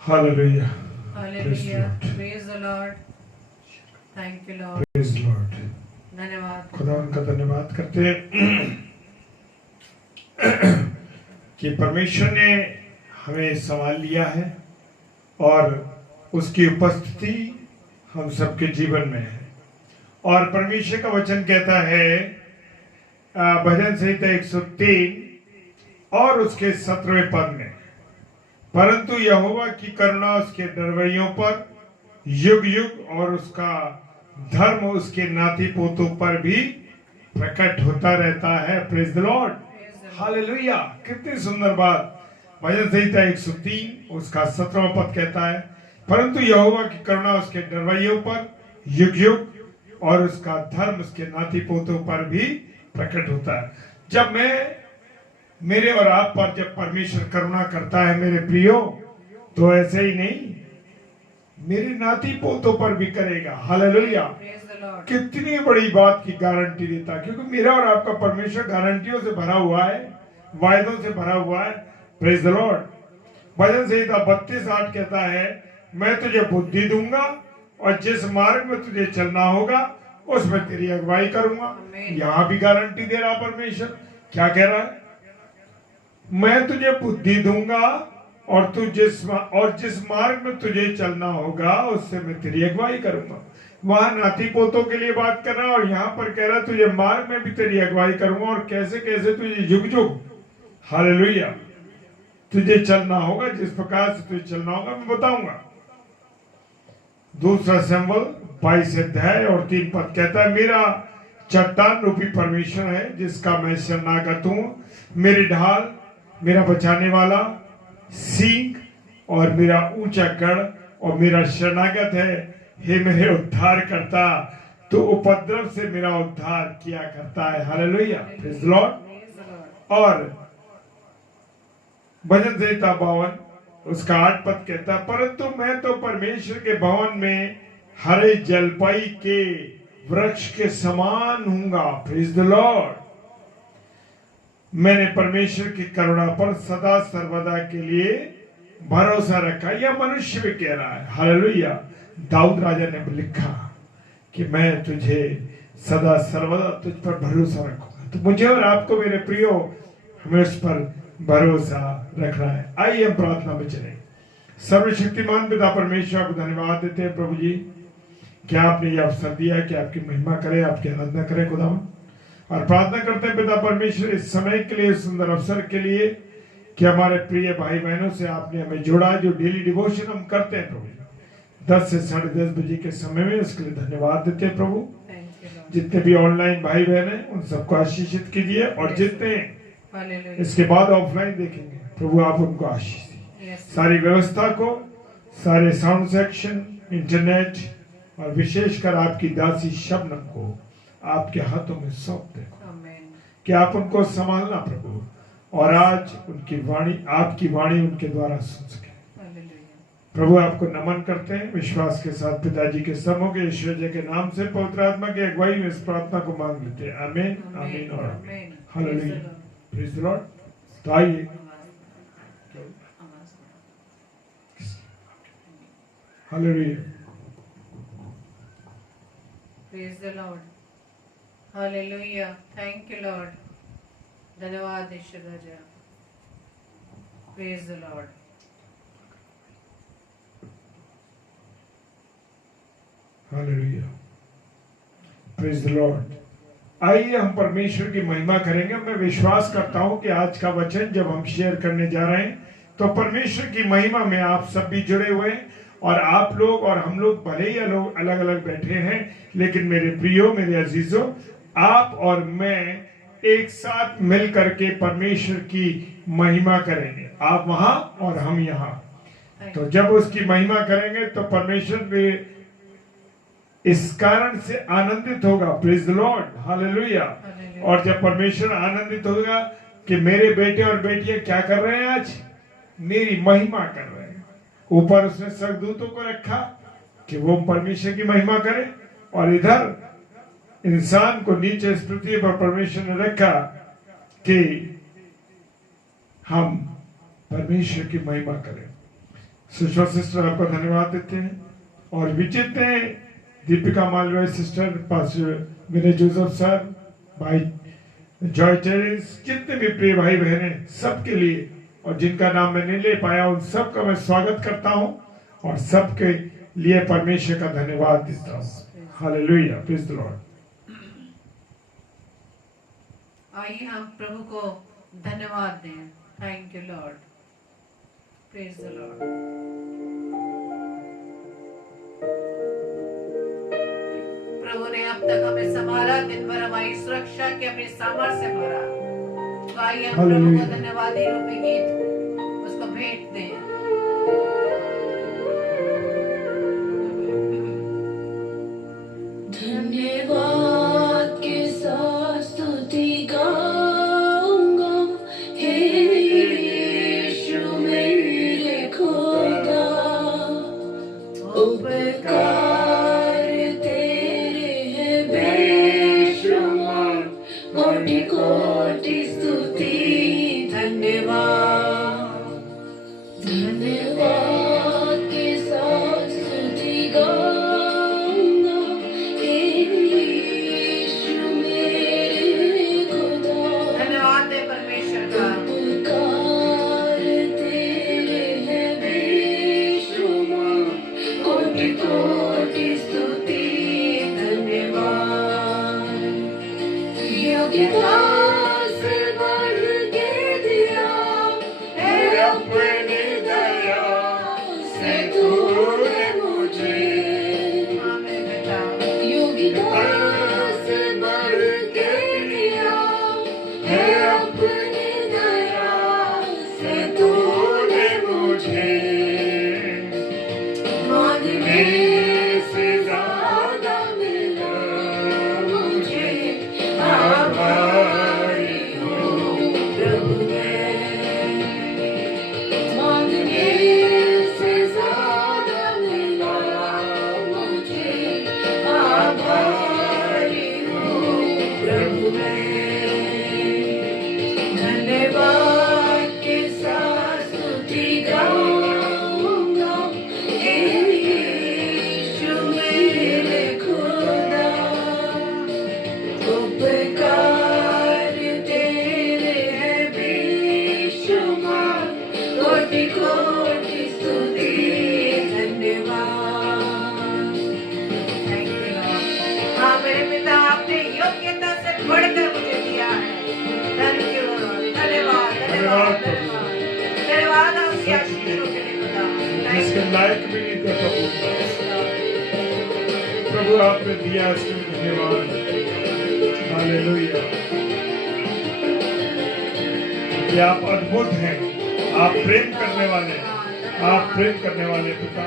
Hallelujah. Hallelujah. Praise the Lord. Thank you, Lord. Praise the Lord. धन्यवाद। खुदा उनका धन्यवाद करते हैं कि परमेश्वर ने हमें संभाल लिया है और उसकी उपस्थिति हम सबके जीवन में है। और परमेश्वर का वचन कहता है भजन संहिता 103 और उसके 17वें पद में, परंतु यहोवा की करुणा उसके डरवैयों पर युग युग और उसका धर्म उसके नाती पोतों पर भी प्रकट होता रहता है। Praise the lord, hallelujah. कितनी सुंदर बात। भजन संहिता 103 उसका 17वां पद कहता है, परंतु यहोवा की करुणा उसके डरवैयों पर युग युग और उसका धर्म उसके नाती पोतों पर भी प्रकट होता है। जब मेरे और आप पर जब परमेश्वर करुणा करता है मेरे प्रियो, तो ऐसे ही नहीं मेरे नाती पोतों पर भी करेगा। हालेलुया। कितनी बड़ी बात की गारंटी देता है, क्योंकि मेरा और आपका परमेश्वर गारंटियों से भरा हुआ है, वायदों से भरा हुआ है। Praise the lord. भजन संहिता 32:8 कहता है, मैं तुझे बुद्धि दूंगा और जिस मार्ग में तुझे चलना होगा उसमें तेरी अगुवाई करूंगा। यहां भी गारंटी दे रहा परमेश्वर। क्या कह रहा है? मैं तुझे बुद्धि दूंगा और जिस मार्ग में तुझे चलना होगा उससे मैं तेरी अगुवाई करूंगा। वहां नाती पोतों के लिए बात कर रहा और यहाँ पर कह रहा तुझे मार्ग में भी तेरी अगुवाई करूंगा और कैसे कैसे तुझे युग युग, हालेलुया, तुझे चलना होगा, जिस प्रकार से तुझे चलना होगा मैं बताऊंगा। दूसरा शमूएल 22 अध्याय और 3 पद कहता है, मेरा चट्टान रूपी परमेश्वर है जिसका मैं शरणागत हूँ, मेरी ढाल, मेरा बचाने वाला, सींग और मेरा ऊंचा गढ़ और मेरा शरणागत है। हे मेरे उद्धार करता, तो उपद्रव से मेरा उद्धार किया करता है। Hallelujah, praise the Lord. और भजन संहिता 52 उसका 8 पद कहता है, परंतु मैं तो परमेश्वर के भवन में हरे जलपई के वृक्ष के समान हूंगा। Praise the Lord. मैंने परमेश्वर की करुणा पर सदा सर्वदा के लिए भरोसा रखा। यह मनुष्य भी कह रहा है। हालेलुया। दाऊद राजा ने लिखा कि मैं तुझे सदा सर्वदा तुझ पर भरोसा रखूंगा। तो मुझे और आपको मेरे प्रियो हमें उस पर भरोसा रखना है। आइए हम प्रार्थना में चलें। सर्वशक्तिमान पिता परमेश्वर को धन्यवाद देते हैं प्रभु जी, क्या आपने यह अवसर दिया कि आपकी महिमा करें, आपकी आराधना करें खुदावन। और प्रार्थना करते हैं पिता परमेश्वर इस समय के लिए, सुंदर अवसर के लिए कि हमारे प्रिय भाई बहनों से आपने हमें जोड़ा, जो डेली डिवोशन हम करते हैं प्रभु 10 से 10:30 बजे के समय में, उसके लिए धन्यवाद देते हैं प्रभु। जितने भी ऑनलाइन भाई बहन हैं उन सबको आशीषित कीजिए, और जितने इसके बाद ऑफलाइन देखेंगे प्रभु आप उनको आशीष दीजिए। सारी व्यवस्था को, सारे साउंड सेक्शन, इंटरनेट और विशेषकर आपकी दासी शबनम को आपके हाथों में सौंप दे कि आप उनको संभालना प्रभु, और आज उनकी वाणी, आपकी वाणी उनके द्वारा सुन सके प्रभु। आपको नमन करते हैं विश्वास के साथ पिताजी के समूह के ईश्वर जी के नाम से, पवित्र आत्मा की अगुवाई में इस प्रार्थना को मांग लेते हैं। आमीन, आमीन और आमीन। हालेलुया, प्रेज द लॉर्ड। तो आइए हालेलुया, प्रेज द लॉर्ड, हालेलुया। Thank you lord. धन्यवाद ईश्वर राजा। Praise the lord. हालेलुया, प्रेज द लॉर्ड। आइए हम परमेश्वर की महिमा करेंगे। मैं विश्वास करता हूं कि आज का वचन जब हम शेयर करने जा रहे हैं तो परमेश्वर की महिमा में आप सब भी जुड़े हुए हैं, और आप लोग और हम लोग भले ही अलग अलग बैठे हैं, लेकिन मेरे प्रियो, मेरे अजीजों, आप और मैं एक साथ मिल करके परमेश्वर की महिमा करेंगे। आप वहां और हम यहाँ। तो जब उसकी महिमा करेंगे तो परमेश्वर भी इस कारण से आनंदित होगा। Praise the lord, hallelujah. और जब परमेश्वर आनंदित होगा कि मेरे बेटे और बेटियां क्या कर रहे हैं, आज मेरी महिमा कर रहे हैं। ऊपर उसने स्वर्गदूतों को रखा कि वो परमेश्वर की महिमा करें, और इधर इंसान को नीचे इस पृथ्वी पर परमेश्वर ने रखा कि हम परमेश्वर की महिमा करें। सुषमा सिस्टर आपका धन्यवाद देते हैं और विचित्र दीपिका मालवीय सिस्टर, पास्टर विनय जोसेफ सर, भाई जॉय टेरेस, जितने भी प्रिय भाई बहनें, सबके लिए और जिनका नाम मैं नहीं ले पाया उन सबका मैं स्वागत करता हूं और सबके लिए परमेश्वर का धन्यवाद देता हूं। हालेलुया, प्रेज द लॉर्ड। आइए हम प्रभु को धन्यवाद दें। Thank you lord, praise the lord. प्रभु ने अब तक हमें संभाला, दिन भर हमारी सुरक्षा की अपनी सामर्थ्य भरा। तो आइए हम प्रभु को धन्यवादी रूपी गीत उसको भेंट दें। धन्यवाद के साथ स्तुति गाऊंगा, हे यीशु मेरे खुदा। उपकार तेरे हैं बेशुमार, कोटि कोटि स्तुति धन्यवाद। धन्यवाद के साथ स्तुति गाऊंगा, हे यीशु मेरे खुदा। धन्यवाद दे परमेश्वर का। उपकार तेरे हैं बेशुमार, कोटि कोटि स्तुति धन्यवाद। योग्यता से बढ़ के दिया है अपनी दया से तूने मुझे। आमीन बेटा। योग्यता से बढ़ के दिया है अपनी दया से तूने मुझे। मांगने से ज्यादा मिला मुझे, आभारी हूँ प्रभु मैं। मांगने से ज्यादा मिला मुझे, आभारी हूँ प्रभु मैं। धन्यवाद के साथ स्तुति गाऊंगा, हे यीशु मेरे खुदा। उपकार तेरे हैं बेशुमार, कोटि कोटि स्तुति धन्यवाद। Thank you Lord. हाँ मेरे पिता, आपने योग्यता से बढ़कर मुझे दिया है। Thank you lord. धन्यवाद धन्यवाद धन्यवाद धन्यवाद आपकी आशीषों के लिए खुदा। थैंक जिसके यू लायक भी नहीं था प्रभु आपने दिया, इसके लिए धन्यवाद। हालेलुया, कि आप अद्भुत हैं, आप प्रेम करने वाले हैं, आप प्रेम करने वाले पिता।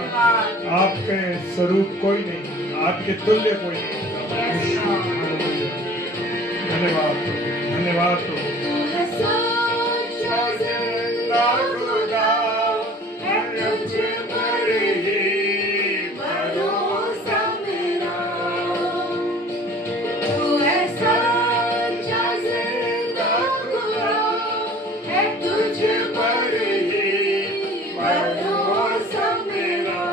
आपके स्वरूप कोई नहीं, आपके तुल्य कोई नहीं। हालेलुया, धन्यवाद प्रभु, धन्यवाद प्रभु। तू है सच्चा जिंदा खुदा, है तुझ पर ही भरोसा मेरा। तू है सच्चा जिंदा खुदा, है तुझ पर ही भरोसा मेरा।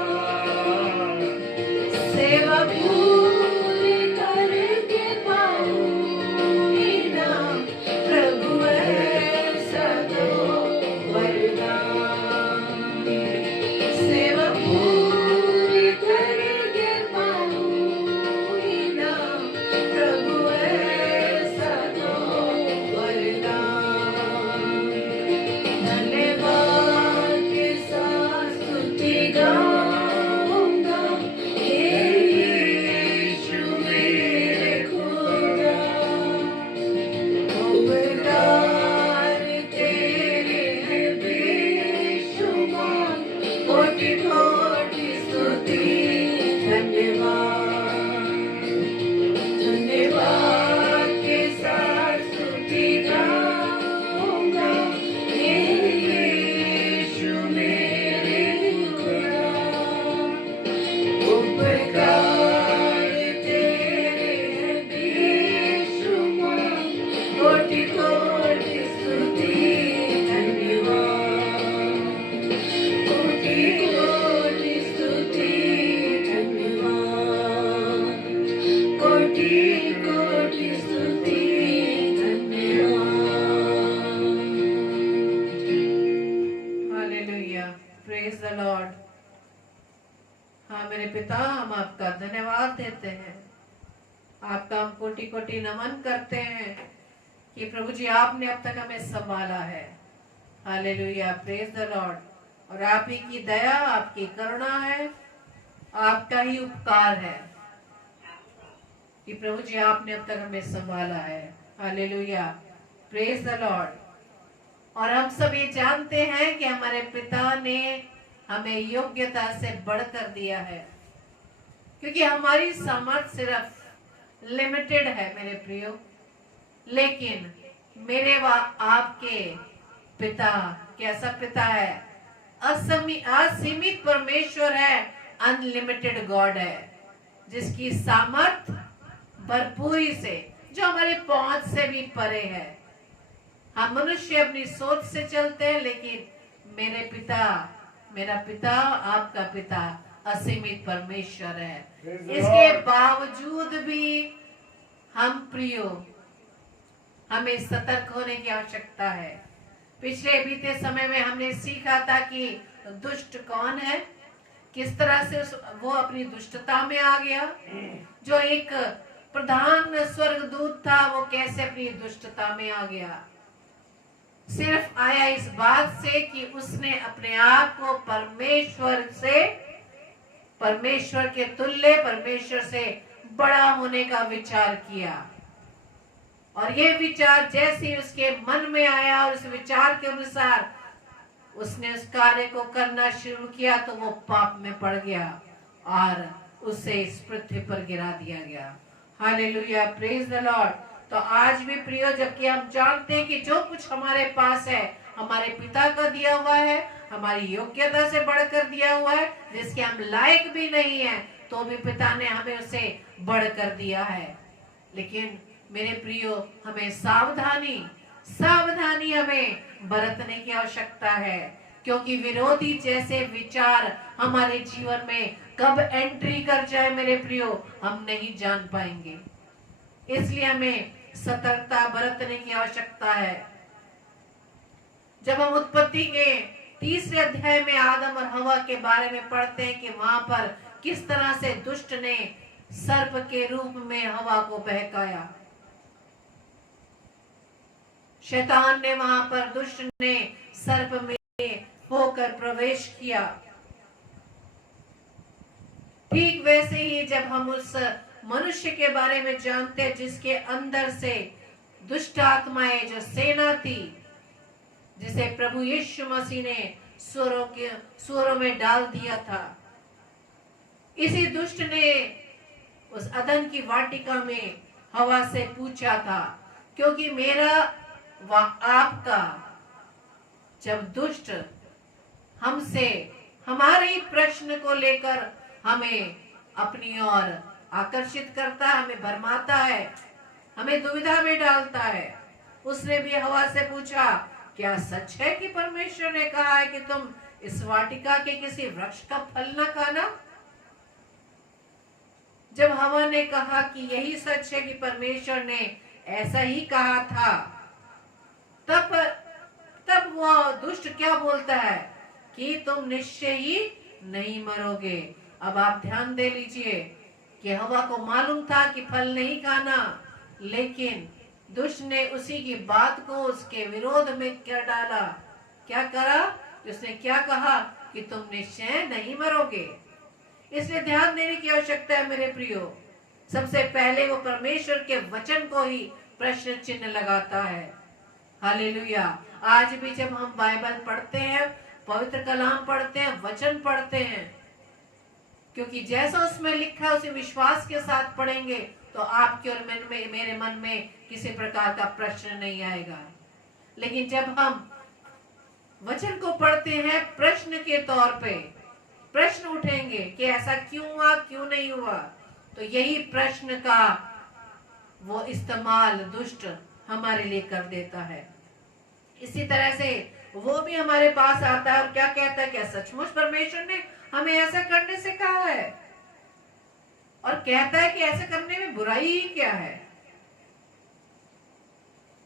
सेवा पूरी करके पाऊंगी ना, प्रभु ऐसा दो वरदान। सेवा पूरी करके पाऊंगी ना, प्रभु ऐसा दो वरदान। धन्यवाद के साथ स्तुति गाऊंगा, हे यीशु मेरे खुदा। उपकार तेरे हैं बेशुमार, कोटि कोटि स्तुति धन्यवाद। धन्यवाद के साथ स्तुति गाऊंगा, हे यीशु मेरे खुदा। उपकार तेरे हैं बेशुमार, कोटि कोटि स्तुति धन्यवाद। कोटि प्रेज द लॉर्ड। हाँ मेरे पिता, हम आपका धन्यवाद देते हैं, आपका हम कोटि कोटि नमन करते हैं कि प्रभु जी आपने अब तक हमें संभाला है। Hallelujah, praise the Lord. और आप ही की दया, आपकी करुणा है, आपका ही उपकार है कि प्रभु जी आपने अब तक हमें संभाला है। Hallelujah, praise the Lord. और हम सब ये जानते हैं कि हमारे पिता ने हमें योग्यता से बढ़कर दिया है, क्योंकि हमारी सामर्थ सिर्फ लिमिटेड है मेरे प्रियो, लेकिन मेरे व आपके पिता कैसा पिता है? असीमित परमेश्वर है, अनलिमिटेड गॉड है, जिसकी सामर्थ भरपूरी से, जो हमारे पहुंच से भी परे है। हम मनुष्य अपनी सोच से चलते हैं, लेकिन मेरा पिता, आपका पिता असीमित परमेश्वर है। इसके बावजूद भी हम प्रियो, हमें सतर्क होने की आवश्यकता है। पिछले बीते समय में हमने सीखा था कि दुष्ट कौन है, किस तरह से वो अपनी दुष्टता में आ गया। जो एक प्रधान स्वर्गदूत था, वो कैसे अपनी दुष्टता में आ गया। सिर्फ आया इस बात से कि उसने अपने आप को परमेश्वर के तुल्य, परमेश्वर से बड़ा होने का विचार किया। और ये विचार जैसे ही उसके मन में आया और उस विचार के अनुसार उसने उस कार्य को करना शुरू किया, तो वो पाप में पड़ गया और उसे इस पृथ्वी पर गिरा दिया गया। Hallelujah, praise the lord. तो आज भी प्रियो, जबकि हम जानते हैं कि जो कुछ हमारे पास है हमारे पिता का दिया हुआ है, हमारी योग्यता से बढ़कर दिया हुआ है, जिसके हम लायक भी नहीं है, तो भी पिता ने हमें उसे बढ़कर दिया है। लेकिन मेरे प्रियो, हमें सावधानी हमें बरतने की आवश्यकता है, क्योंकि विरोधी जैसे विचार हमारे जीवन में कब एंट्री कर जाए मेरे प्रियो, हम नहीं जान पाएंगे। इसलिए हमें सतर्कता बरतने की आवश्यकता है। जब हम उत्पत्ति के 3 अध्याय में आदम और हवा के बारे में पढ़ते हैं कि वहां पर किस तरह से दुष्ट ने सर्प के रूप में हवा को बहकाया। शैतान ने वहां पर, दुष्ट ने सर्प में होकर प्रवेश किया। ठीक वैसे ही जब हम उस मनुष्य के बारे में जानते हैं जिसके अंदर से दुष्ट आत्माएं, जो सेना थी, जिसे प्रभु यीशु मसीह ने सूअरों में डाल दिया था, इसी दुष्ट ने उस अदन की वाटिका में हवा से पूछा था, क्योंकि मेरा व आपका जब दुष्ट हमसे हमारे प्रश्न को लेकर हमें अपनी ओर आकर्षित करता है, हमें भरमाता है, हमें दुविधा में डालता है। उसने भी हवा से पूछा, क्या सच है कि परमेश्वर ने कहा है कि तुम इस वाटिका के किसी वृक्ष का फल न खाना? जब हवा ने कहा कि यही सच है कि परमेश्वर ने ऐसा ही कहा था, तब वो दुष्ट क्या बोलता है कि तुम निश्चय ही नहीं मरोगे। अब आप ध्यान दे लीजिए कि हवा को मालूम था कि फल नहीं खाना, लेकिन दुष्ट ने उसी की बात को उसके विरोध में क्या डाला, क्या करा? उसने क्या कहा कि तुम निश्चय नहीं मरोगे। इसलिए ध्यान देने की आवश्यकता है मेरे प्रियो। सबसे पहले वो परमेश्वर के वचन को ही प्रश्न चिन्ह लगाता है। हालेलुया। आज भी जब हम बाइबल पढ़ते हैं, पवित्र कलाम पढ़ते हैं, वचन पढ़ते हैं, क्योंकि जैसा उसमें लिखा है उसे विश्वास के साथ पढ़ेंगे, तो आपके और मेरे मन में किसी प्रकार का प्रश्न नहीं आएगा। लेकिन जब हम वचन को पढ़ते हैं, प्रश्न के तौर पे प्रश्न उठेंगे कि ऐसा क्यों हुआ, क्यों नहीं हुआ, तो यही प्रश्न का वो इस्तेमाल दुष्ट हमारे लिए कर देता है। इसी तरह से वो भी हमारे पास आता है और क्या कहता है, क्या सचमुच परमेश्वर ने हमें ऐसा करने से कहा है? और कहता है कि ऐसा करने में बुराई ही क्या है?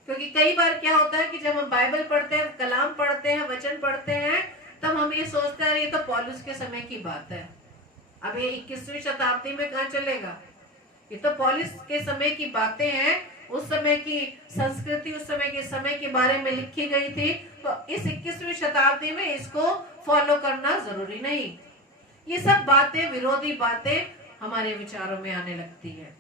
क्योंकि कई बार क्या होता है कि जब हम बाइबल पढ़ते हैं, कलाम पढ़ते हैं, वचन पढ़ते हैं, तब हम ये सोचते हैं ये तो पौलुस के समय की बात है, अब ये 21वीं शताब्दी में कहाँ चलेगा। ये तो पौलुस के समय की बातें हैं, उस समय की संस्कृति, उस समय के बारे में लिखी गई थी। तो इस 21वीं शताब्दी में इसको फॉलो करना जरूरी नहीं। ये सब बातें, विरोधी बातें हमारे विचारों में आने लगती है।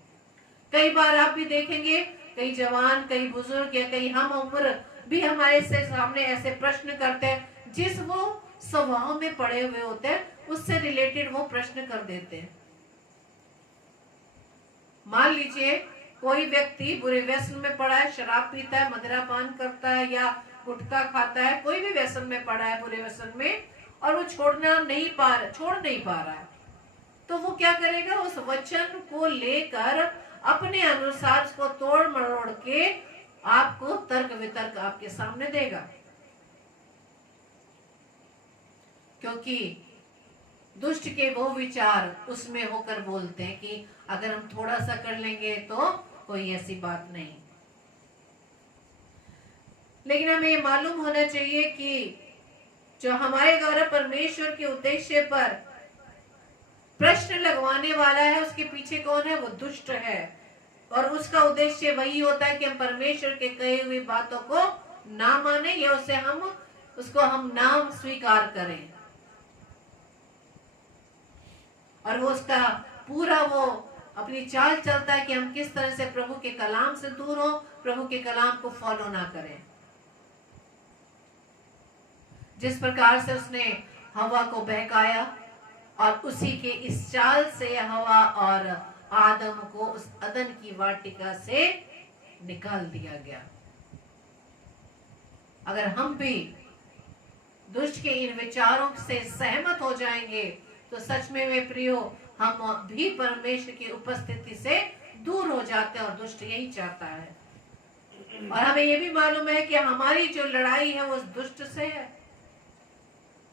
कई बार आप भी देखेंगे, कई जवान, कई बुजुर्ग या कई हम उम्र भी हमारे से सामने ऐसे प्रश्न करते हैं जिस वो स्वभाव में पड़े हुए होते हैं, उससे रिलेटेड वो प्रश्न कर देते हैं। मान लीजिए कोई व्यक्ति बुरे व्यसन में पड़ा है, शराब पीता है, मदिरा पान करता है या गुटखा खाता है, कोई भी व्यसन में पड़ा है, बुरे व्यसन में, और वो छोड़ नहीं पा रहा है, तो वो क्या करेगा, उस वचन को लेकर अपने अनुसार उसको तोड़ मरोड़ के आपको तर्क वितर्क आपके सामने देगा। क्योंकि दुष्ट के वो विचार उसमें होकर बोलते हैं कि अगर हम थोड़ा सा कर लेंगे तो कोई ऐसी बात नहीं। लेकिन हमें ये मालूम होना चाहिए कि जो हमारे द्वारा परमेश्वर के उद्देश्य पर प्रश्न लगवाने वाला है, उसके पीछे कौन है, वो दुष्ट है। और उसका उद्देश्य वही होता है कि हम परमेश्वर के कही हुई बातों को ना माने या उसको हम नाम स्वीकार करें। और वो उसका पूरा वो अपनी चाल चलता है कि हम किस तरह से प्रभु के कलाम से दूर हो, प्रभु के कलाम को फॉलो ना करें। जिस प्रकार से उसने हवा को बहकाया और उसी के इस चाल से हवा और आदम को उस अदन की वाटिका से निकाल दिया गया। अगर हम भी दुष्ट के इन विचारों से सहमत हो जाएंगे तो सच में वे प्रियो, हम भी परमेश्वर की उपस्थिति से दूर हो जाते हैं, और दुष्ट यही चाहता है। और हमें ये भी मालूम है कि हमारी जो लड़ाई है वो दुष्ट से है।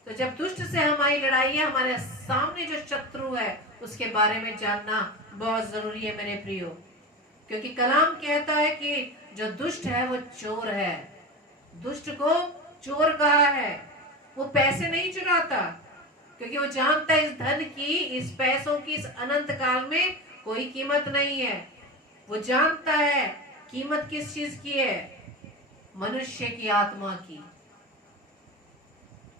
तो जब दुष्ट से हमारी लड़ाई है, हमारे सामने जो शत्रु है उसके बारे में जानना बहुत जरूरी है मेरे प्रियो। क्योंकि कलाम कहता है कि जो दुष्ट है वो चोर है। दुष्ट को चोर कहा है। वो पैसे नहीं चुराता, क्योंकि वो जानता है इस धन की, इस पैसों की, इस अनंत काल में कोई कीमत नहीं है। वो जानता है कीमत किस चीज की है, मनुष्य की आत्मा की।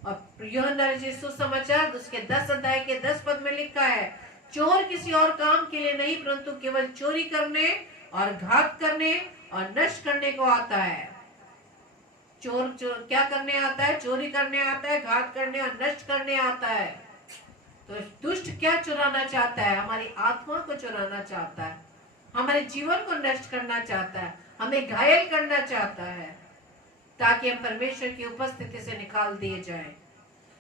और यूहन्ना रचित सुसमाचार उसके 10 अध्याय के 10 पद में लिखा है, चोर किसी और काम के लिए नहीं परंतु केवल चोरी करने और घात करने और नष्ट करने को आता है। चोर क्या करने आता है, चोरी करने आता है, घात करने और नष्ट करने आता है। तो दुष्ट क्या चुराना चाहता है, हमारी आत्मा को चुराना चाहता है, हमारे जीवन को नष्ट करना चाहता है, हमें घायल करना चाहता है, ताकि हम परमेश्वर की उपस्थिति से निकाल दिए जाएं।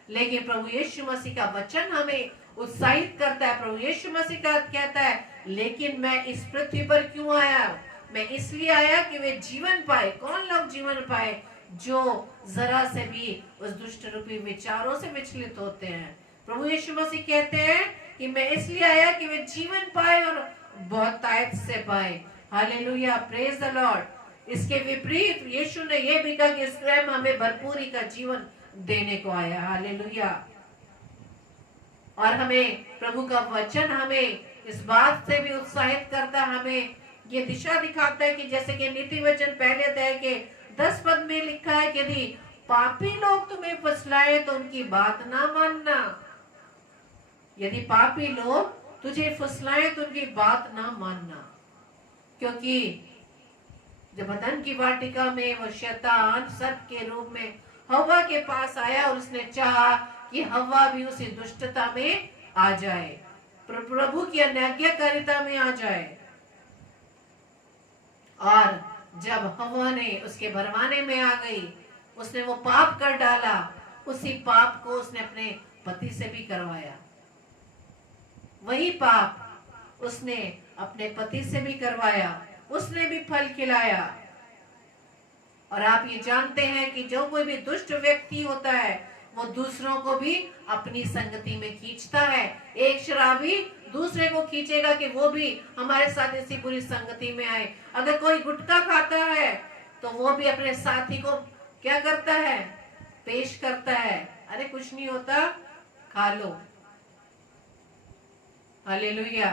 लेकिन प्रभु यीशु मसीह का वचन हमें उत्साहित करता है। प्रभु यीशु मसीह का कहता है, लेकिन मैं इस पृथ्वी पर क्यों आया, मैं इसलिए आया कि वे जीवन पाए। कौन लोग जीवन पाए, जो जरा से भी उस दुष्ट रूपी विचारों से विचलित होते हैं। प्रभु यीशु मसीह कहते हैं कि मैं इसलिए आया कि वे जीवन पाए और बहुतायत से पाए। Hallelujah, praise the Lord. इसके विपरीत यीशु ने यह भी कहा कि स्वयं हमें भरपूरी का जीवन देने को आया। हालेलुया। और हमें प्रभु का वचन हमें इस बात से भी उत्साहित करता, हमें ये दिशा दिखाता है कि जैसे कि नीति वचन पहले अध्याय के 10 पद में लिखा है कि यदि पापी लोग तुम्हें फुसलाए तो उनकी बात ना मानना। यदि पापी लोग तुझे फुसलाए तो उनकी बात ना मानना। क्योंकि जब अदन की वाटिका में वो शैतान सर्प के रूप में हवा के पास आया और उसने चाहा कि हवा भी उसी दुष्टता में आ जाए, प्रभु की अनाज्ञाकारिता में आ जाए। और जब हवा ने उसके भरमाने में आ गई, उसने वो पाप कर डाला, उसी पाप को उसने अपने पति से भी करवाया। वही पाप उसने अपने पति से भी करवाया, उसने भी फल खिलाया। और आप ये जानते हैं कि जो कोई भी दुष्ट व्यक्ति होता है वो दूसरों को भी अपनी संगति में खींचता है। एक शराबी दूसरे को खींचेगा कि वो भी हमारे साथ इसी बुरी संगति में आए। अगर कोई गुटखा खाता है तो वो भी अपने साथी को क्या करता है, पेश करता है। अरे कुछ नहीं होता, खा लो। हालेलुया।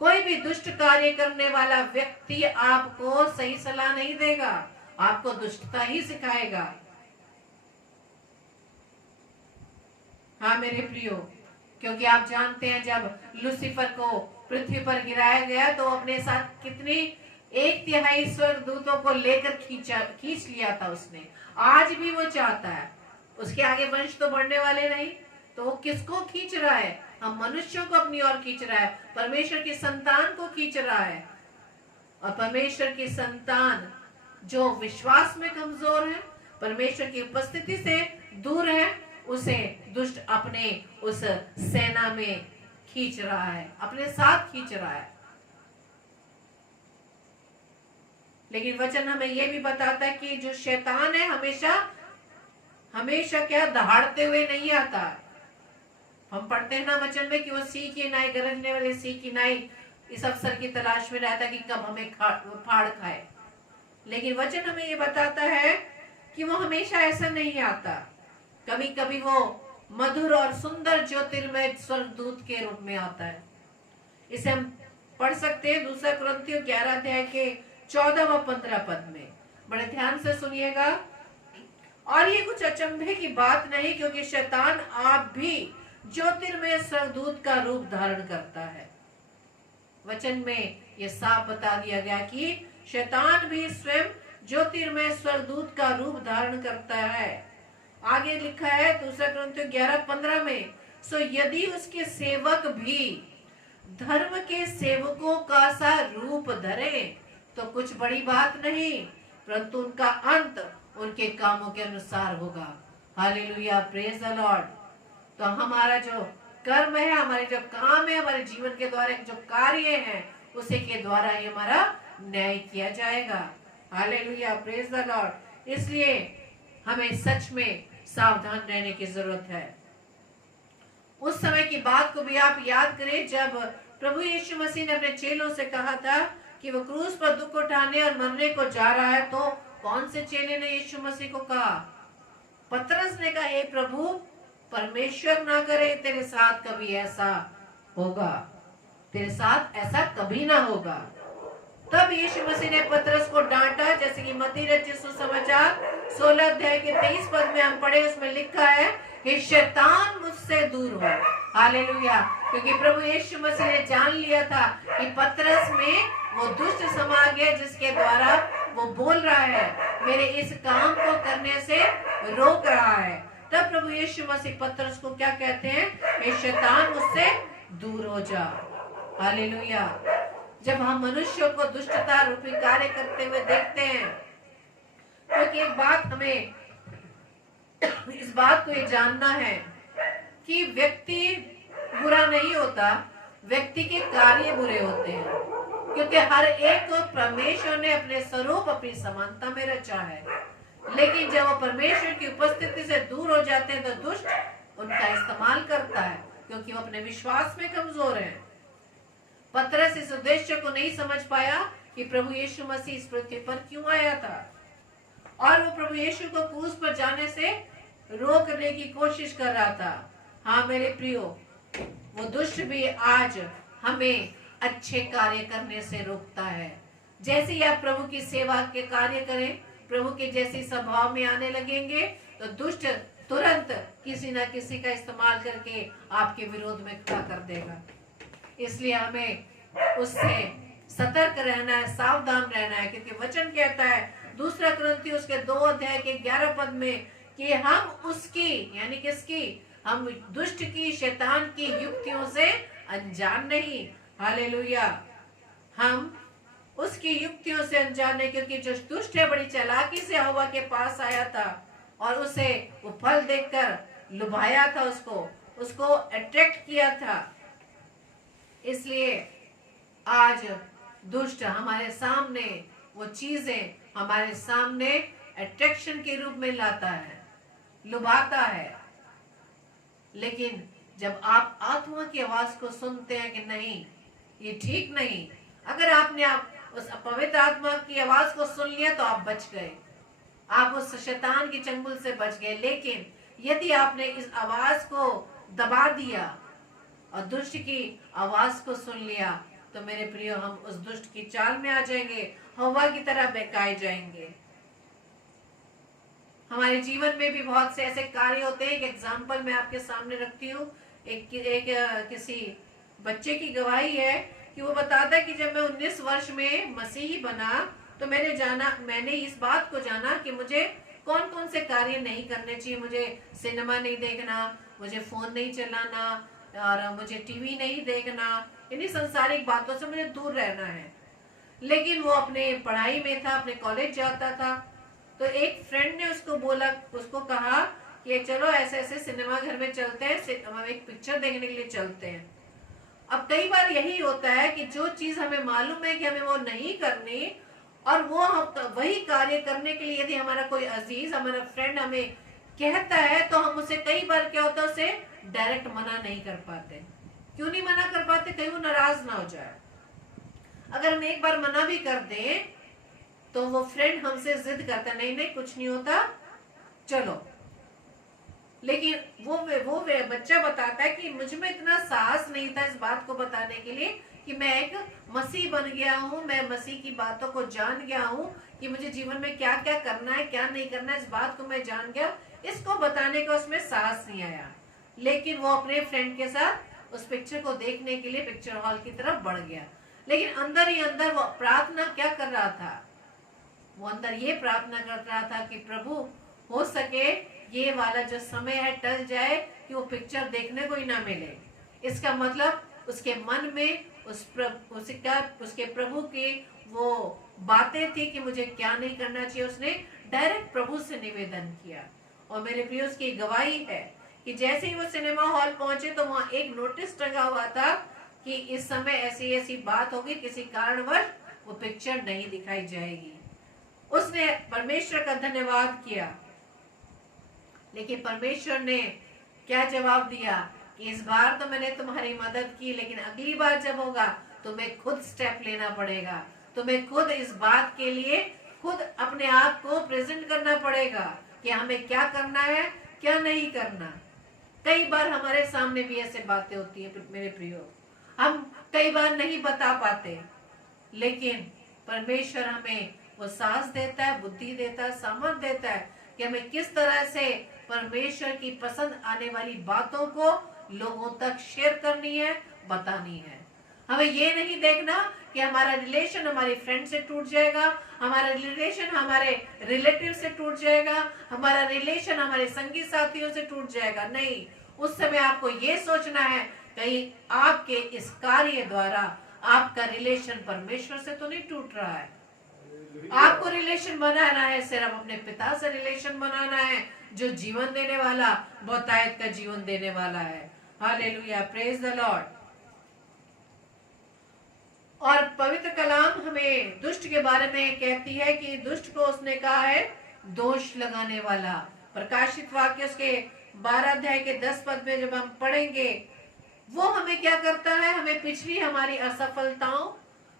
कोई भी दुष्ट कार्य करने वाला व्यक्ति आपको सही सलाह नहीं देगा, आपको दुष्टता ही सिखाएगा। हाँ मेरे प्रियो, क्योंकि आप जानते हैं जब लूसीफर को पृथ्वी पर गिराया गया तो अपने साथ कितनी 1/3 स्वर्गदूतों को लेकर खींच लिया था उसने। आज भी वो चाहता है, उसके आगे वंश तो बढ़ने वाले नहीं, तो वो किसको खींच रहा है? हम मनुष्यों को अपनी ओर खींच रहा है, परमेश्वर की संतान को खींच रहा है। और परमेश्वर की संतान जो विश्वास में कमजोर है, परमेश्वर की उपस्थिति से दूर है, उसे दुष्ट अपने उस सेना में खींच रहा है, अपने साथ खींच रहा है। लेकिन वचन हमें यह भी बताता है कि जो शैतान है हमेशा क्या दहाड़ते हुए नहीं आता। हम पढ़ते हैं ना वचन में कि वो सी की नाई, गरजने वाले सी की नाई इस अवसर की तलाश में रहता कि कब हमें फाड़ खाए। लेकिन वचन हमें ये बताता है कि वो हमेशा ऐसा नहीं आता। कभी कभी वो मधुर और सुंदर ज्योतिर्मय स्वर्गदूत के रूप में आता है। इसे हम पढ़ सकते हैं 2 कुरिन्थियों 11 अध्याय के 14 व 15 पद में। बड़े ध्यान से सुनिएगा। और ये कुछ अचंभे की बात नहीं, क्योंकि शैतान आप भी ज्योतिर्मय स्वर्गदूत का रूप धारण करता है। वचन में ये साफ बता दिया गया कि शैतान भी स्वयं ज्योतिर्मय स्वर्गदूत का रूप धारण करता है। आगे लिखा है 2 कुरिन्थियों 11:15 में, सो यदि उसके सेवक भी धर्म के सेवकों का सा रूप धरे तो कुछ बड़ी बात नहीं, परंतु उनका अंत उनके कामों के अनुसार होगा। Hallelujah, praise the lord. तो हमारा जो कर्म है, हमारे जो काम है, हमारे जीवन के द्वारा जो कार्य है, उसी के द्वारा ही हमारा न्याय किया जाएगा। Hallelujah, praise the Lord. इसलिए हमें सच में सावधान रहने की जरूरत है। उस समय की बात को भी आप याद करें जब प्रभु यीशु मसीह ने अपने चेलों से कहा था कि वो क्रूस पर दुख उठाने और मरने को जा रहा है, तो कौन से चेले ने यीशु मसीह को कहा? पतरस ने कहा, हे प्रभु, परमेश्वर ना करे तेरे साथ कभी ऐसा होगा, तेरे साथ ऐसा कभी ना होगा। तब यीशु मसीह ने पतरस को डांटा, जैसे कि मत्ती रचित सुसमाचार 16 अध्याय के 23 पद में हम पढ़े, उसमें लिखा है कि शैतान मुझसे दूर हो। हालेलुया, क्योंकि प्रभु यीशु मसीह ने जान लिया था कि पतरस में वो दुष्ट समा गया जिसके द्वारा वो बोल रहा है, मेरे इस काम को करने से रोक रहा है। तब प्रभु यीशु मसीह पतरस को क्या कहते हैं? हे शैतान, मुझसे दूर हो जा। हालेलुया। जब हम मनुष्यों को दुष्टता रूपी कार्य करते हुए देखते हैं, क्योंकि एक बात हमें इस बात को ये जानना है कि व्यक्ति बुरा नहीं होता, व्यक्ति के कार्य बुरे होते हैं। क्योंकि हर एक को परमेश्वर ने अपने स्वरूप, अपनी समानता में रचा है। लेकिन जब वो परमेश्वर की उपस्थिति से दूर हो जाते हैं तो दुष्ट उनका इस्तेमाल करता है, क्योंकि वो अपने विश्वास में कमजोर है। पतरस इस उद्देश्य को नहीं समझ पाया कि प्रभु यीशु मसीह इस पृथ्वी पर क्यों आया था, और वो प्रभु यीशु को क्रूस पर जाने से रोकने की कोशिश कर रहा था। हाँ मेरे प्रियो, वो दुष्ट भी आज हमें अच्छे कार्य करने से रोकता है। जैसे ही आप प्रभु की सेवा के कार्य करें, प्रभु के जैसी स्वभाव में आने लगेंगे, तो दुष्ट तुरंत किसी ना किसी का इस्तेमाल करके आपके विरोध में खड़ा कर देगा। इसलिए हमें उससे सतर्क रहना है, सावधान रहना है, क्योंकि वचन कहता है 2 कुरिन्थियों उसके 2 अध्याय के 11 पद में कि हम उसकी, यानी किसकी? हम दुष्ट की, शैतान की युक्तियों से अनजान नहीं। हालेलुया, हम उसकी युक्तियों से अनजान है, क्योंकि जो दुष्ट है बड़ी चालाकी से हवा के पास आया था और उसे वो फल देखकर लुभाया था, उसको अट्रैक्ट किया था। इसलिए आज दुष्ट हमारे सामने वो चीजें हमारे सामने अट्रैक्शन के रूप में लाता है, लुभाता है। लेकिन जब आप आत्मा की आवाज को सुनते हैं कि नहीं, ये ठीक नहीं, अगर आपने उस पवित्र आत्मा की आवाज को सुन लिया तो आप बच गए, आप उस शैतान की चंगुल से बच गए। लेकिन यदि आपने इस आवाज को दबा दिया और दुष्ट की आवाज को सुन लिया, तो मेरे प्रियो हम उस दुष्ट की चाल में आ जाएंगे, हवा की तरह बहकाए जाएंगे। हमारे जीवन में भी बहुत से ऐसे कार्य होते हैं। एक एग्जाम्पल मैं आपके सामने रखती हूँ। किसी बच्चे की गवाही है कि वो बताता है कि जब मैं 19 वर्ष में मसीही बना तो मैंने इस बात को जाना कि मुझे कौन कौन से कार्य नहीं करने चाहिए। मुझे सिनेमा नहीं देखना, मुझे फोन नहीं चलाना और मुझे टीवी नहीं देखना, इन्हीं सांसारिक बातों से मुझे दूर रहना है। लेकिन वो अपने पढ़ाई में था, अपने कॉलेज जाता था, तो एक फ्रेंड ने उसको कहा कि चलो ऐसे ऐसे सिनेमा घर में चलते हैं, हम एक पिक्चर देखने के लिए चलते हैं। अब कई बार यही होता है कि जो चीज हमें मालूम है कि हमें वो नहीं करनी, और वो हम वही कार्य करने के लिए यदि हमारा कोई अजीज, हमारा फ्रेंड हमें कहता है, तो हम उसे कई बार क्या होता है, उसे डायरेक्ट मना नहीं कर पाते। क्यों नहीं मना कर पाते? कहीं वो नाराज ना हो जाए। अगर हम एक बार मना भी कर दें तो वो फ्रेंड हमसे जिद करता, नहीं नहीं कुछ नहीं होता, चलो। लेकिन वो बच्चा बताता है कि मुझ में इतना साहस नहीं था इस बात को बताने के लिए कि मैं एक मसीह बन गया हूँ, मैं मसीह की बातों को जान गया हूँ कि मुझे जीवन में क्या क्या करना है, क्या नहीं करना है, इस बात को मैं जान गया। इसको बताने का उसमें साहस नहीं आया। लेकिन वो अपने फ्रेंड के साथ उस पिक्चर को देखने के लिए पिक्चर हॉल की तरफ बढ़ गया। लेकिन अंदर ही अंदर वो प्रार्थना क्या कर रहा था? वो अंदर ये प्रार्थना कर रहा था कि प्रभु, हो सके ये वाला जो समय है टल जाए कि वो पिक्चर देखने को ही ना मिले। इसका मतलब उसके मन में उसके प्रभु की वो बातें थी कि मुझे क्या नहीं करना चाहिए। उसने डायरेक्ट प्रभु से निवेदन किया। और मेरे प्रिय, उसकी गवाही है कि जैसे ही वो सिनेमा हॉल पहुंचे तो वहां एक नोटिस टंगा हुआ था कि इस समय ऐसी ऐसी बात होगी, किसी कारणवश वो पिक्चर नहीं दिखाई जाएगी। उसने परमेश्वर का धन्यवाद किया। लेकिन परमेश्वर ने क्या जवाब दिया कि इस बार तो मैंने तुम्हारी मदद की, लेकिन अगली बार जब होगा तुम्हें खुद स्टेप लेना पड़ेगा। तुम्हें खुद इस बात के लिए खुद अपने आप को प्रेजेंट करना पड़ेगा कि हमें क्या करना है, क्या नहीं करना। कई बार हमारे सामने भी ऐसे बातें होती है मेरे प्रियो, हम कई बार नहीं बता पाते, लेकिन परमेश्वर हमें वो साहस देता है, बुद्धि देता है, सामर्थ देता है कि हमें किस तरह से परमेश्वर की पसंद आने वाली बातों को लोगों तक शेयर करनी है, बतानी है। हमें ये नहीं देखना कि हमारा रिलेशन हमारी फ्रेंड से टूट जाएगा, हमारा रिलेशन हमारे रिलेटिव से टूट जाएगा, हमारा रिलेशन हमारे संगी साथियों से टूट जाएगा। नहीं, उस समय आपको ये सोचना है कहीं आपके इस कार्य द्वारा आपका रिलेशन परमेश्वर से तो नहीं टूट रहा है। आपको रिलेशन बनाना है, सिर्फ अपने पिता से रिलेशन बनाना है, जो जीवन देने वाला, बहुतायत का जीवन देने वाला है। Hallelujah, praise the Lord. और पवित्र कलाम हमें दुष्ट के बारे में कहती है कि दुष्ट को उसने कहा है दोष लगाने वाला। प्रकाशित वाक्य उसके 12 अध्याय के 10 पद में जब हम पढ़ेंगे, वो हमें क्या करता है, हमें पिछली हमारी असफलताओं,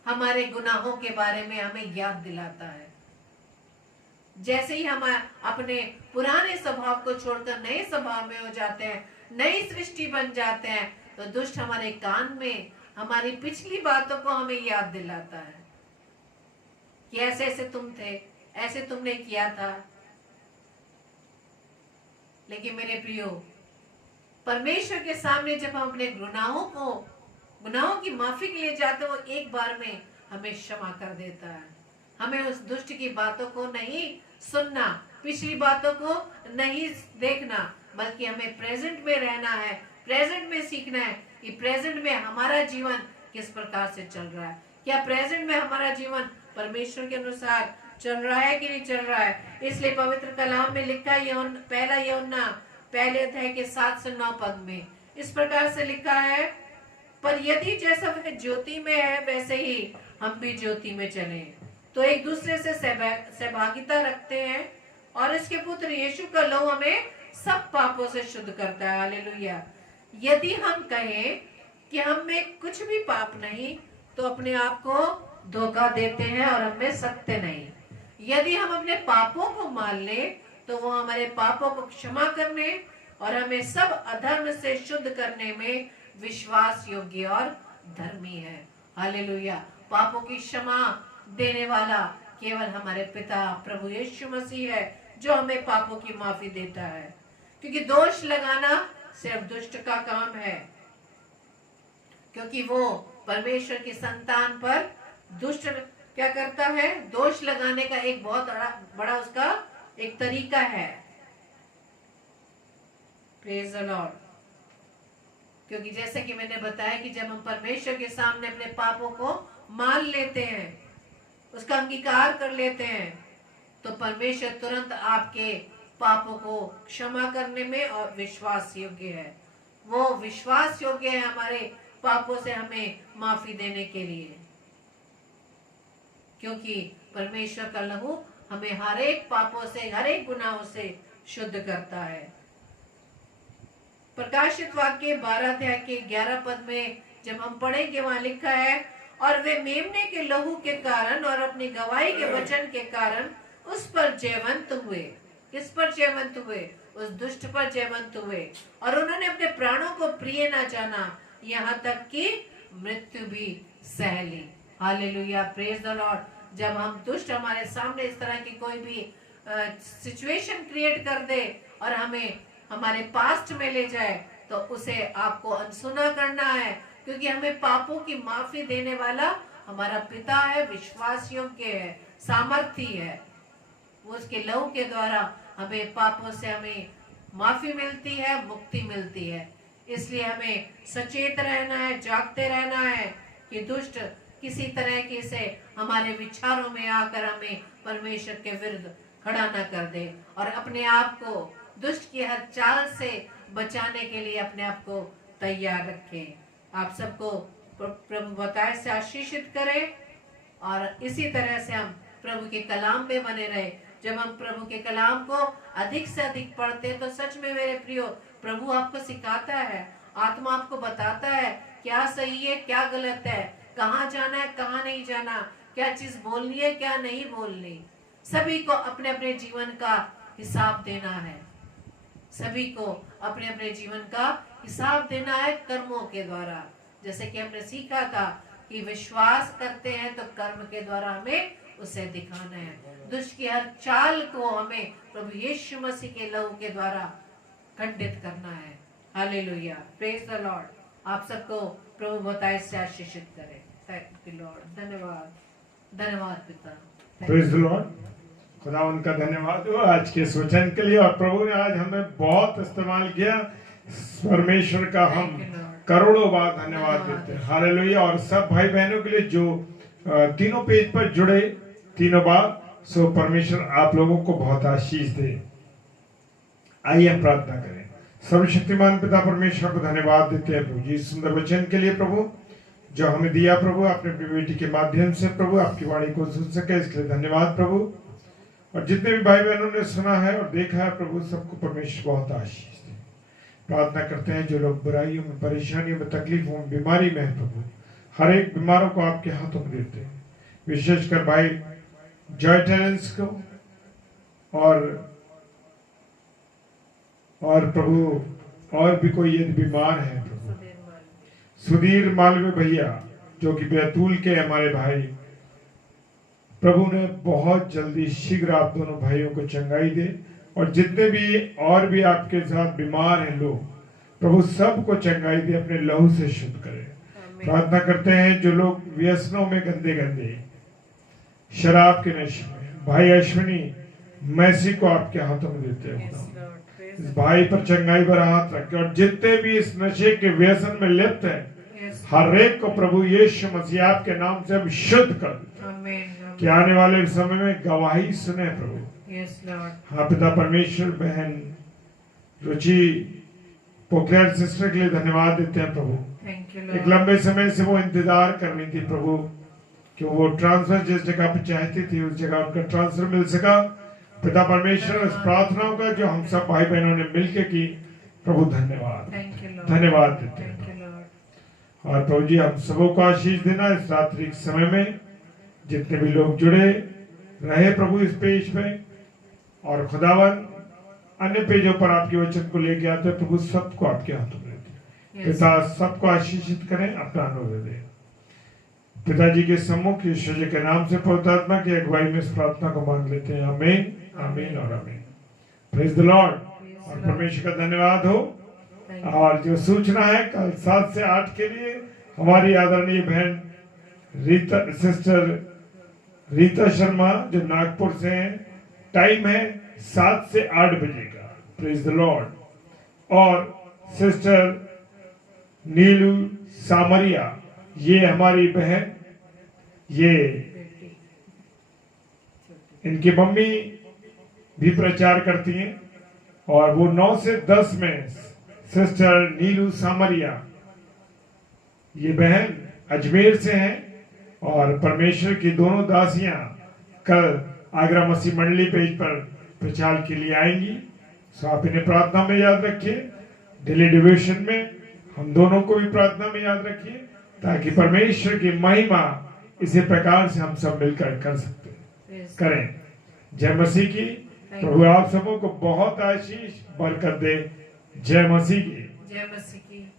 हमारे गुनाहों के बारे में हमें याद दिलाता है। जैसे ही हम अपने पुराने स्वभाव को छोड़कर नए स्वभाव में हो जाते हैं, नई सृष्टि बन जाते हैं, तो दुष्ट हमारे कान में हमारी पिछली बातों को हमें याद दिलाता है कि ऐसे ऐसे तुम थे, ऐसे तुमने किया था। लेकिन मेरे प्रियो, परमेश्वर के सामने जब हम अपने गुनाहों की माफी के लिए जाते हैं, वो एक बार में हमें क्षमा कर देता है। हमें उस दुष्ट की बातों को नहीं सुनना, पिछली बातों को नहीं देखना, बल्कि हमें प्रेजेंट में रहना है, प्रेजेंट में सीखना है कि प्रेजेंट में हमारा जीवन किस प्रकार से चल रहा है। क्या प्रेजेंट में हमारा जीवन परमेश्वर के अनुसार चल रहा है कि नहीं चल रहा है। इसलिए पवित्र कलाम में लिखा है, पहला यूहन्ना पहले अध्याय के 7 से 9 पद में इस प्रकार से लिखा है, पर यदि जैसा वह ज्योति में है वैसे ही हम भी ज्योति में चले तो एक दूसरे से सहभागिता रखते हैं, और इसके पुत्र यीशु का लहू हमें सब पापों से शुद्ध करता है। हालेलुया। यदि हम कहें कि हम में कुछ भी पाप नहीं, तो अपने आप को धोखा देते हैं और हम में सत्य नहीं। यदि हम अपने पापों को मान लें तो वो हमारे पापों को क्षमा करने और हमें सब अधर्म से शुद्ध करने में विश्वास योग्य और धर्मी है। हालेलुया। पापों की क्षमा देने वाला केवल हमारे पिता प्रभु यीशु मसीह है, जो हमें पापों की माफी देता है। क्योंकि दोष लगाना सिर्फ दुष्ट का काम है, क्योंकि वो परमेश्वर की संतान पर दुष्ट क्या करता है, दोष लगाने का एक बहुत बड़ा उसका एक तरीका है। Praise the Lord. क्योंकि जैसे कि मैंने बताया कि जब हम परमेश्वर के सामने अपने पापों को मान लेते हैं, उसका अंगीकार कर लेते हैं, तो परमेश्वर तुरंत आपके पापों को क्षमा करने में और विश्वास योग्य है। वो विश्वास योग्य है हमारे पापों से हमें माफी देने के लिए, क्योंकि परमेश्वर का लहू हमें हर एक पापों से, हर एक गुनाहों से शुद्ध करता है। प्रकाशित वाक्य 12 अध्याय के 11 पद में जब हम पढ़ेंगे, वहां लिखा है, और वे मेमने के लहू के कारण और अपनी गवाही के वचन के कारण उस पर जयवंत हुए। किस पर जयवंत हुए? उस दुष्ट पर जयवंत हुए, और उन्होंने अपने प्राणों को प्रिय न जाना, यहाँ तक कि मृत्यु भी सह ली। हालेलुया, प्रेज द लॉर्ड। जब हम दुष्ट हमारे सामने इस तरह की कोई भी सिचुएशन क्रिएट कर दे और हमें हमारे पास्ट में ले जाए, तो उसे आपको अनसुना करना है, क्योंकि हमें पापों की माफी देने वाला हमारा पिता है, विश्वास योग्य है, सामर्थी है। वो उसके लहू के द्वारा हमें पापों से हमें माफी मिलती है, मुक्ति मिलती है। इसलिए हमें सचेत रहना है, जागते रहना है कि दुष्ट किसी तरह के से हमारे विचारों में आकर हमें परमेश्वर के विरुद्ध खड़ा न कर दे, और अपने आप को दुष्ट की हर चाल से बचाने के लिए अपने आप को तैयार रखें। आप सबको प्रभु बताए से आशीषित करें, और इसी तरह से हम प्रभु के कलाम में बने रहे। जब हम प्रभु के कलाम को अधिक से अधिक पढ़ते हैं, तो सच में मेरे प्रियो, प्रभु आपको सिखाता है, आत्मा आपको बताता है क्या सही है, क्या गलत है, कहाँ जाना है, कहाँ नहीं जाना, क्या चीज बोलनी है, क्या नहीं बोलनी। सभी को अपने अपने जीवन का हिसाब देना है, सभी को अपने अपने जीवन का हिसाब देना है कर्मों के द्वारा। जैसे कि हमने सीखा था कि विश्वास करते हैं तो कर्म के द्वारा हमें उसे दिखाना है। दुष्ट की हर चाल को हमें प्रभु यीशु मसीह के लहू के द्वारा खंडित करना है। Hallelujah, praise the Lord. आप सबको प्रभु बताए से आशीषित करे। Thank you lord. धन्यवाद, धन्यवाद पिता। Praise the Lord. खुदा उनका धन्यवाद हो आज के इस वचन के लिए, और प्रभु ने आज हमें बहुत इस्तेमाल किया। परमेश्वर का हम करोड़ों बार धन्यवाद देते हैं। हालेलुया। और सब भाई बहनों के लिए जो तीनों पेज पर जुड़े तीनों बार, सो परमेश्वर आप लोगों को बहुत आशीष दे। आइए हम प्रार्थना करें। सर्वशक्तिमान पिता परमेश्वर को धन्यवाद देते हैं प्रभु जी सुंदर वचन के लिए, प्रभु जो हमें दिया प्रभु अपने बेटी के माध्यम से, प्रभु आपकी वाणी को सुन सके, इसलिए धन्यवाद प्रभु। और जितने भी भाई बहनों ने सुना है और देखा है प्रभु, सबको परमेश्वर बहुत आशीष दे। प्रार्थना करते हैं जो लोग बुराइयों में, परेशानियों में, तकलीफों में, बीमारी में है प्रभु, हर एक बीमारों को आपके हाथों में देते हैं। विशेषकर भाई जॉय टेरेंस को, और प्रभु और भी कोई यदि बीमार है प्रभु, सुधीर मालवीय भैया जो कि बैतूल के हमारे भाई, प्रभु ने बहुत जल्दी शीघ्र आप दोनों भाइयों को चंगाई दे। और जितने भी और भी आपके साथ बीमार हैं लोग, प्रभु सबको चंगाई दे, अपने लहू से शुद्ध करे। प्रार्थना करते हैं जो लोग व्यसनों में गंदे शराब के नशे में, भाई अश्विनी मैसी को आपके हाथों में देते हैं। इस भाई पर चंगाई भरा हाथ रखे, और जितने भी इस नशे के व्यसन में लिप्त हैं, हर एक को प्रभु यीशु मसीह आपके नाम से हम शुद्ध कर कि आने वाले समय में गवाही सुने प्रभु। हाँ पिता परमेश्वर, बहन रुचि पोखरियाल सिस्टर के लिए धन्यवाद देते हैं प्रभु। एक लंबे समय से वो इंतजार कर रही थी प्रभु कि वो ट्रांसफर जिस जगह पे चाहती थी उस जगह उनका ट्रांसफर मिल सका। पिता परमेश्वर, इस प्रार्थनाओं का जो हम सब भाई बहनों ने मिलकर की, प्रभु धन्यवाद धन्यवाद देते हैं। और प्रभु जी हम सबों को आशीष देना इस रात्रि के समय में, जितने भी लोग जुड़े रहे प्रभु इस पेज पे, और खुदावन अन्य पेजों पर आपके वचन को लेके आते हैं। प्रभु सबको आपके हाथों में देते हैं। Yes. पिता सबको आशीषित करें, अपना अनुग्रह दें। पिताजी के सम्मुख यीशु जी के नाम से पवित्र आत्मा की अगुवाई में इस प्रार्थना को मांग लेते हैं। आमीन, आमीन और आमीन। Praise the Lord. और परमेश्वर का धन्यवाद हो। Thank you. और जो सूचना है कल 7 से 8 के लिए हमारी आदरणीय बहन सिस्टर रीता शर्मा जो नागपुर से हैं, टाइम है 7 से 8 बजे का। Praise the Lord. और सिस्टर नीलू सामरिया, ये हमारी बहन, ये इनकी मम्मी भी प्रचार करती हैं और वो 9 से 10 में सिस्टर नीलू सामरिया, ये बहन अजमेर से हैं और परमेश्वर की दोनों दासियां कल आगरा मसीह मंडली पेज पर प्रचार के लिए आएंगी। सो आप इन्हें प्रार्थना में याद रखिए। डेली डिवोशन में हम दोनों को भी प्रार्थना में याद रखिए ताकि परमेश्वर की महिमा इसी प्रकार से हम सब मिलकर कर सकते हैं, Yes. करें। जय मसीह की। प्रभु आप सबों को बहुत आशीष बरकत दे। जय मसीह की। जय मसीह की।